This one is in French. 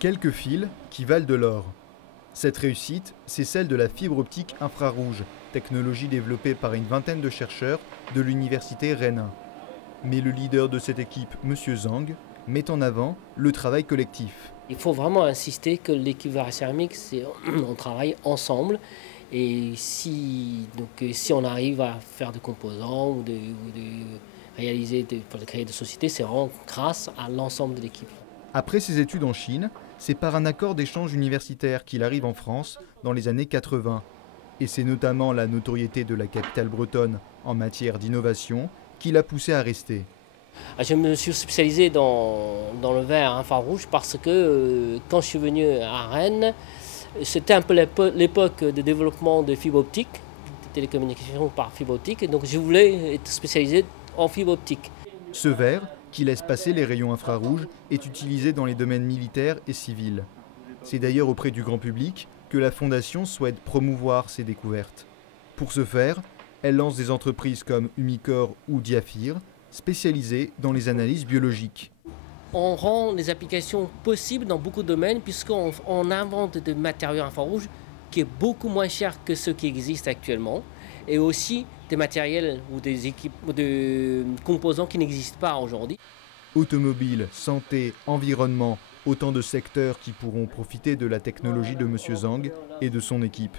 Quelques fils qui valent de l'or. Cette réussite, c'est celle de la fibre optique infrarouge, technologie développée par une vingtaine de chercheurs de l'université Rennes 1. Mais le leader de cette équipe, M. Zhang, met en avant le travail collectif. Il faut vraiment insister que l'équipe Varacéramique, on travaille ensemble. Et si on arrive à faire des composants ou de réaliser, de créer des sociétés, c'est vraiment grâce à l'ensemble de l'équipe. Après ses études en Chine, c'est par un accord d'échange universitaire qu'il arrive en France dans les années 80. Et c'est notamment la notoriété de la capitale bretonne en matière d'innovation qui l'a poussé à rester. Je me suis spécialisé dans le verre infrarouge parce que quand je suis venu à Rennes, c'était un peu l'époque de développement de fibre optique, de télécommunications par fibre optique, et donc je voulais être spécialisé en fibre optique. Ce verre, qui laisse passer les rayons infrarouges, est utilisé dans les domaines militaires et civils. C'est d'ailleurs auprès du grand public que la Fondation souhaite promouvoir ces découvertes. Pour ce faire, elle lance des entreprises comme Umicore ou Diafir, spécialisées dans les analyses biologiques. On rend les applications possibles dans beaucoup de domaines puisqu'on invente des matériaux infrarouges qui est beaucoup moins cher que ceux qui existent actuellement et aussi des matériels ou des équipes ou des composants qui n'existent pas aujourd'hui. Automobile, santé, environnement, autant de secteurs qui pourront profiter de la technologie de M. Zhang et de son équipe.